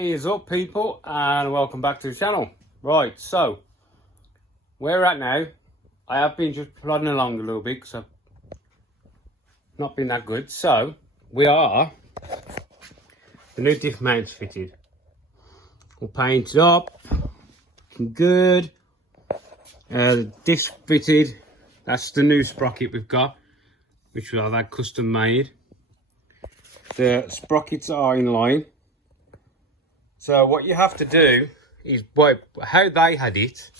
is up, people, and welcome back to the channel. Right, so where we're at now, I have been just plodding along a little bit because I've not been that good. So we are, the new diff mount's fitted, all painted up, looking good. The diff's fitted. That's the new sprocket we've got, which I've had custom made. The sprockets are in line. So what you have to do is, how they had it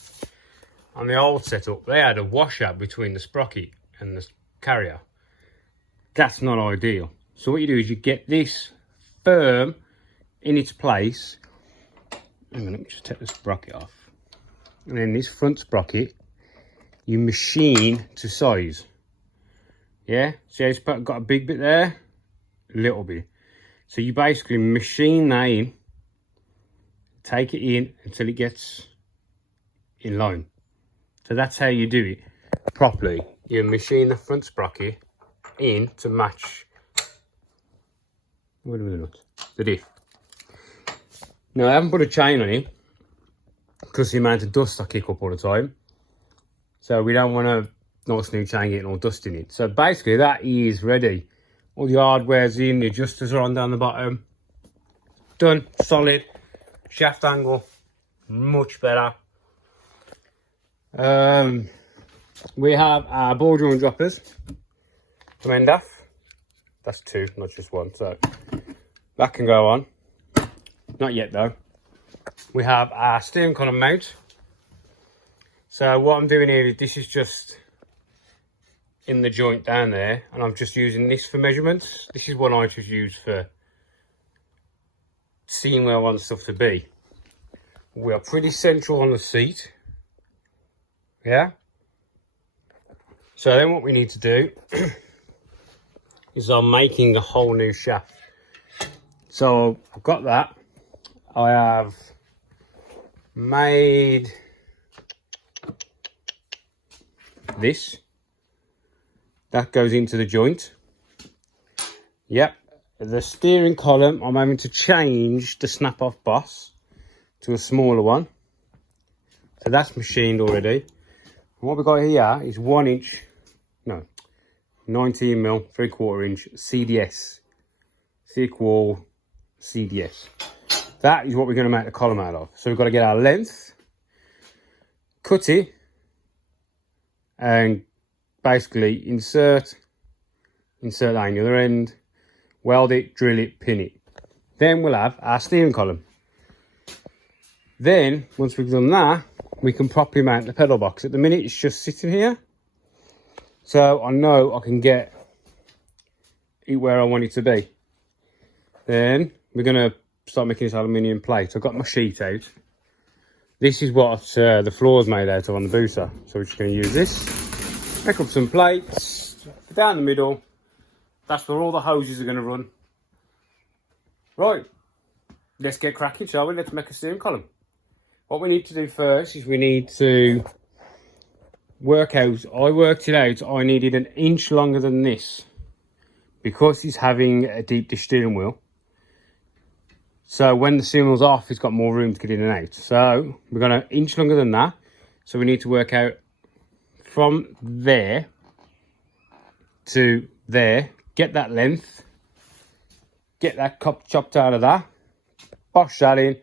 on the old setup, they had a washout between the sprocket and the carrier. That's not ideal. So what you do is you get this firm in its place. Hang on, let me just take the sprocket off. And then this front sprocket, you machine to size. Yeah, see how it's got a big bit there? A little bit. So you basically machine that in, take it in until it gets in line. So that's how you do it properly. You machine the front sprocket in to match the diff. Now I haven't put a chain on it because the amount of dust I kick up all the time. So we don't want a nice new chain getting all dust in it. So basically that is ready. All the hardware's in, the adjusters are on down the bottom. Done, solid. Shaft angle, much better. We have our ball joint droppers from end off. That's two, not just one. So that can go on. Not yet though. We have our steering column mount. So what I'm doing here is, this is just in the joint down there, and I'm just using this for measurements. This is what I just use for seeing where I want stuff to be. We are pretty central on the seat. Yeah. So then what we need to do is I'm making a whole new shaft. So I've got that. I have made this. That goes into the joint. Yep. The steering column, I'm having to change the snap off boss to a smaller one. So that's machined already. And what we've got here is 19mm, 3/4 inch CDS, thick wall CDS. That is what we're going to make the column out of. So we've got to get our length, cut it, and basically insert that on the other end, weld it, drill it, pin it. Then we'll have our steering column. Then once we've done that, we can properly mount the pedal box. At the minute it's just sitting here, so I know I can get it where I want it to be. Then we're going to start making this aluminium plate. I've got my sheet out. This is what the floor's made out of on the booster, so we're just going to use this, make up some plates down the middle. That's where all the hoses are going to run. Right, let's get cracking, shall we? Let's make a steering column. What we need to do first is we need to work out, I worked it out, I needed 1 inch longer than this because he's having a deep dish steering wheel. So when the steering wheel's off, it's got more room to get in and out. So we're going 1 inch longer than that. So we need to work out from there to there, get that length, get that cup chopped out of that, bosh that in,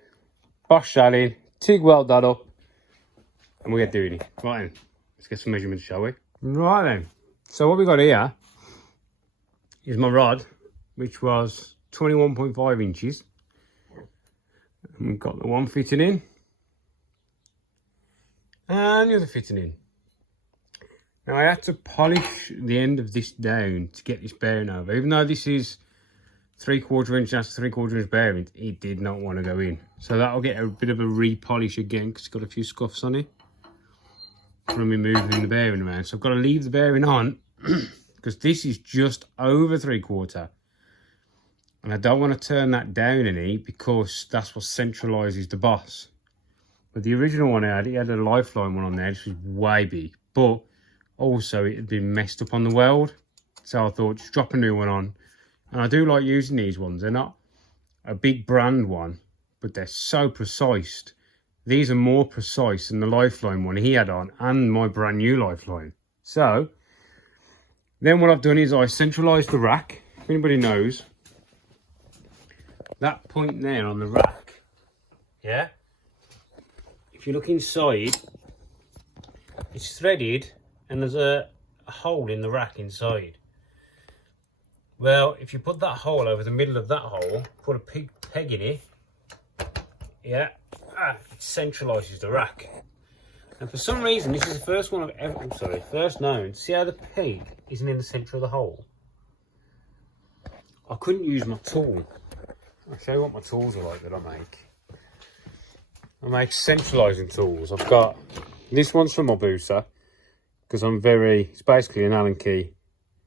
TIG weld that up, and we get doing it. Right then, let's get some measurements, shall we? Right then, so what we got here is my rod, which was 21.5 inches. And we've got the one fitting in, and the other fitting in. Now I had to polish the end of this down to get this bearing over. Even though this is 3/4 inch, that's 3/4 inch bearing, it did not want to go in. So that'll get a bit of a repolish again because it's got a few scuffs on it from me moving the bearing around. So I've got to leave the bearing on because this is just over 3/4. And I don't want to turn that down any because that's what centralises the boss. But the original one it had a lifeline one on there, which was way big. But also it had been messed up on the weld. So I thought, just drop a new one on. And I do like using these ones. They're not a big brand one, but they're so precise. These are more precise than the Lifeline one he had on and my brand new Lifeline. So then what I've done is I centralised the rack. If anybody knows, that point there on the rack, yeah, if you look inside, it's threaded and there's a hole in the rack inside. Well, if you put that hole over the middle of that hole, put a peg in it, yeah, it centralises the rack. And for some reason, this is the first one I've ever, first known. See how the peg isn't in the centre of the hole? I couldn't use my tool. I'll show you what my tools are like that I make. I make centralising tools. I've got, this one's from Hayabusa, because it's basically an Allen key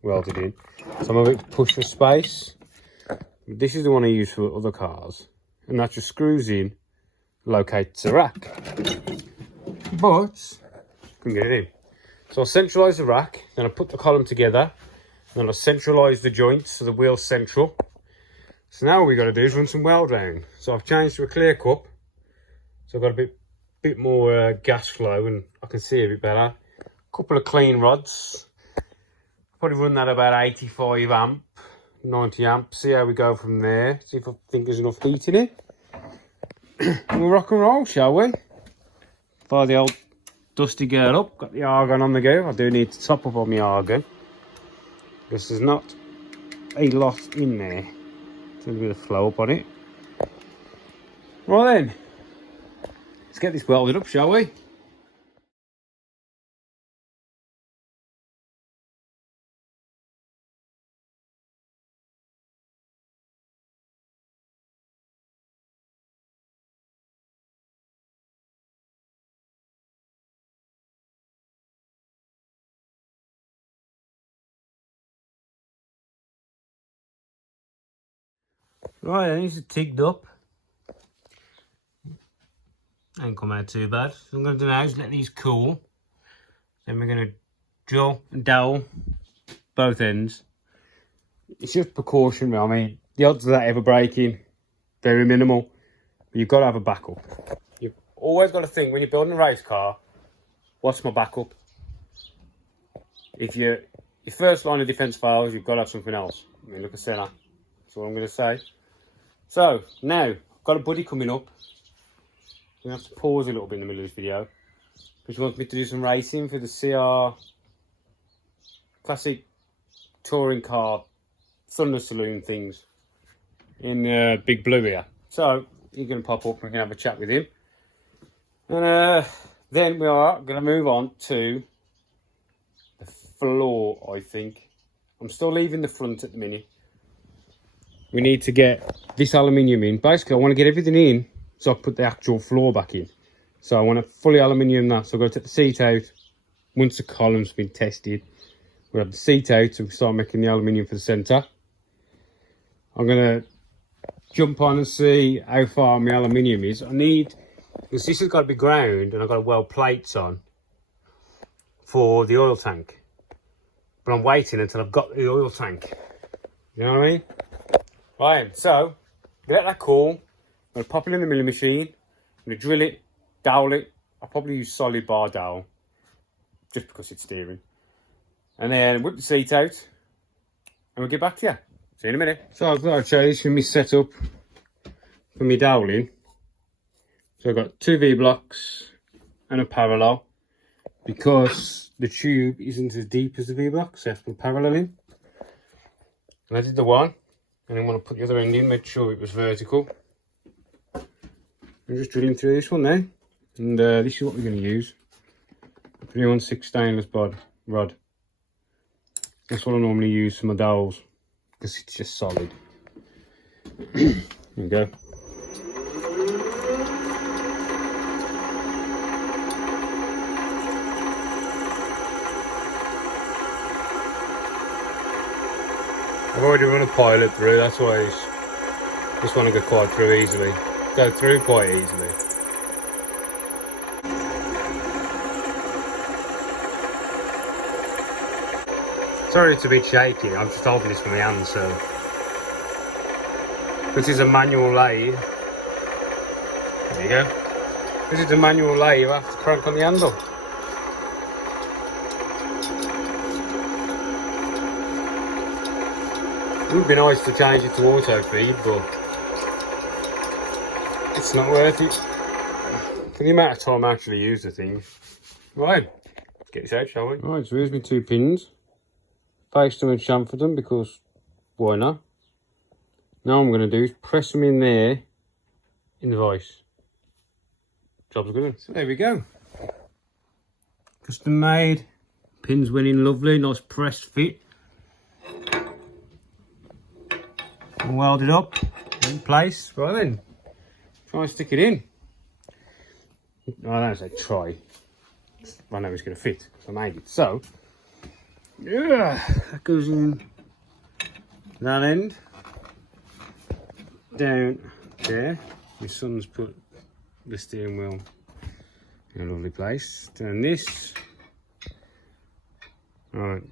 welded in. So I'm a bit push for space. This is the one I use for other cars. And that just screws in, locates the rack. But, couldn't get it in. So I'll centralise the rack, then I put the column together, then I'll centralise the joints so the wheel's central. So now all we've got to do is run some weld round. So I've changed to a clear cup. So I've got a bit more gas flow and I can see a bit better. A couple of clean rods. Probably run that about 85 amp, 90 amp. See how we go from there. See if I think there's enough heat in it. We'll rock and roll, shall we? Fire the old dusty girl up. Got the argon on the go. I do need to top up on my argon, because there's not a lot in there. There's a bit of flow up on it. Right then, let's get this welded up, shall we? Right, then it's tigged up. Ain't come out too bad. So I'm going to do now is let these cool. Then we're going to drill and dowel both ends. It's just precaution. I mean, the odds of that ever breaking, very minimal. But you've got to have a backup. You've always got to think when you're building a race car, what's my backup? If your first line of defence fails, you've got to have something else. I mean, look at Senna. That's all I'm going to say. So now I've got a buddy coming up. I'm going to have to pause a little bit in the middle of this video because he wants me to do some racing for the Zcar classic touring car Thunder Saloon things in Big Blue here. So he's going to pop up and we can have a chat with him. And then we are going to move on to the floor, I think. I'm still leaving the front at the minute. We need to get this aluminium in. Basically, I want to get everything in so I can put the actual floor back in. So I want to fully aluminium that. So I've got to take the seat out. Once the column's been tested, we'll have the seat out so we start making the aluminium for the centre. I'm going to jump on and see how far my aluminium is. I need, because this has got to be ground and I've got to weld plates on for the oil tank. But I'm waiting until I've got the oil tank. You know what I mean? Right, so let that cool. I'm going to pop it in the milling machine. I'm going to drill it, dowel it. I'll probably use solid bar dowel just because it's steering. And then whip the seat out and we'll get back to you. See you in a minute. So I've got to show you this for me setup for me doweling. So I've got 2 V-blocks and a parallel because the tube isn't as deep as the V-block, so I have to put parallel in. And I did the one. And then want to put the other end in, make sure it was vertical. I'm just drilling through this one there. And this is what we're going to use. 316 stainless rod. That's what I normally use for my dowels, because it's just solid. There we go. I've already run a pilot through, that's why I just want to go quite through easily. Go through quite easily. Sorry it's a bit shaky, I'm just holding this with my hands, so. This is a manual lathe. There you go. This is the manual lathe, you have to crank on the handle. It would be nice to change it to auto feed, but it's not worth it for the amount of time I actually use the thing. Right, let's get this out, shall we? Right, so here's my 2 pins. Faced them and chamfered them because why not? Now what I'm going to do is press them in there in the vise. Job's good. So there we go. Custom made. Pins went in lovely, nice pressed fit. And weld it up in place. Right then, try and stick it in. I don't say try. I know it's going to fit, so I made it. So, yeah, that goes in that end. Down there. My son's put the steering wheel in a lovely place. Down this. Alright.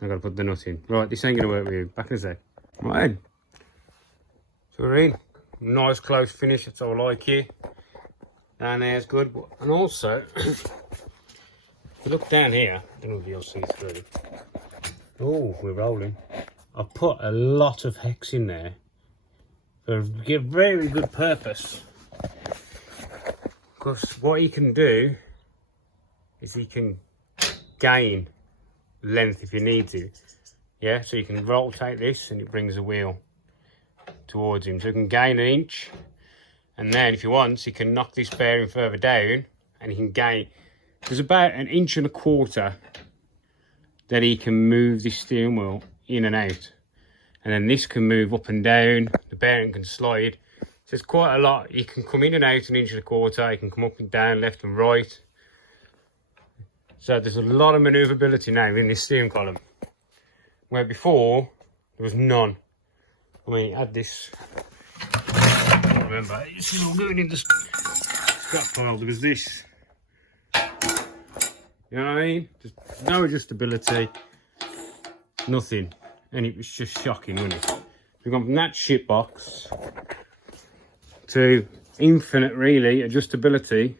I've got to put the nut in. Right, this ain't going to work with you. Back in a sec. Right. So we're in. Nice close finish, that's how I like it. Down there's good. And also, if you look down here, I don't know if you'll see through. Oh, we're rolling. I've put a lot of hex in there for a very good purpose. Because what he can do is he can gain length if he needs it. Yeah, so you can rotate this and it brings the wheel towards him. So he can gain an inch, and then if he wants, he can knock this bearing further down and he can gain. There's about 1.25 inches that he can move this steering wheel in and out. And then this can move up and down, the bearing can slide. So it's quite a lot. You can come in and out 1.25 inches, you can come up and down, left and right. So there's a lot of manoeuvrability now in this steering column, where before there was none. I mean, it had this, remember, this is all going in the scrap pile. There was this, you know what I mean? Just no adjustability, nothing. And it was just shocking, wasn't it? We've gone from that shit box to infinite, really, adjustability,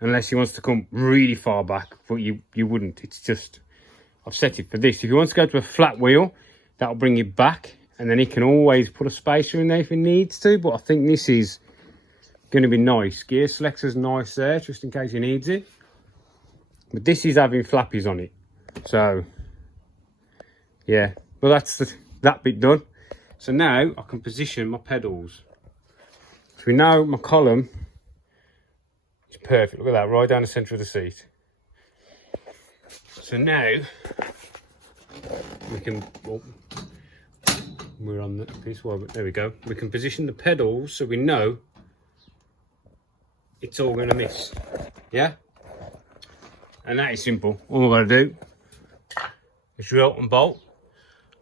unless he wants to come really far back, but you wouldn't. It's just, I've set it for this. If he wants to go to a flat wheel, that'll bring it back, and then he can always put a spacer in there if he needs to, but I think this is going to be nice. Gear selector's nice there, just in case he needs it. But this is having flappies on it. So, yeah. Well, that's that bit done. So now I can position my pedals. So we know my column is perfect. Look at that, right down the centre of the seat. So now we can, oh, we're on this one, but there we go. We can position the pedals so we know it's all going to miss. Yeah? And that is simple. All we've got to do is drill and bolt.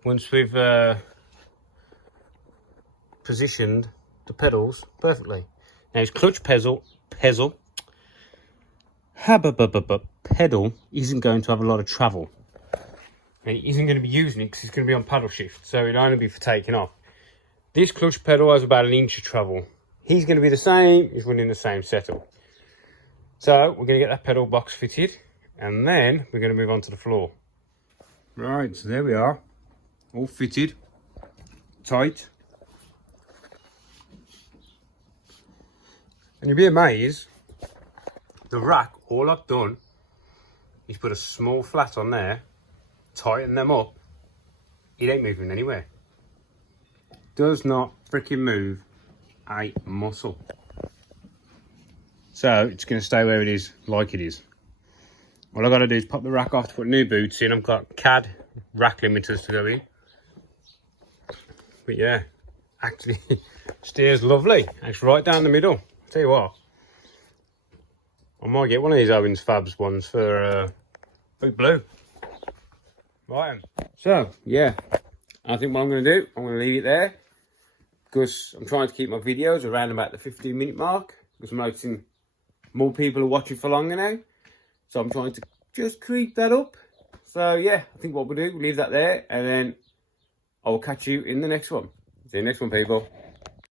Once we've positioned the pedals perfectly. Now his clutch pedal isn't going to have a lot of travel. And he isn't going to be using it because he's going to be on paddle shift, so it'll only be for taking off. This clutch pedal has about 1 inch of travel. He's going to be the same, he's running the same setup. So we're going to get that pedal box fitted, and then we're going to move on to the floor. Right, so there we are. All fitted, tight. And you'll be amazed, the rack, all I've done is put a small flat on there, tighten them up, it ain't moving anywhere. Does not freaking move a muscle. So it's going to stay where it is, like it is. All I've got to do is pop the rack off to put new boots in. I've got CAD rack limiters to go in. But yeah, actually steers lovely. And it's right down the middle. I'll tell you what, I might get one of these Owens Fabs ones for big blue. Right, so yeah, I think what I'm going to do, I'm going to leave it there, because I'm trying to keep my videos around about the 15-minute mark, because I'm noticing more people are watching for longer now, so I'm trying to just creep that up. So yeah, I think what we'll do, we'll leave that there, and then I will catch you in the next one. See you next one, people.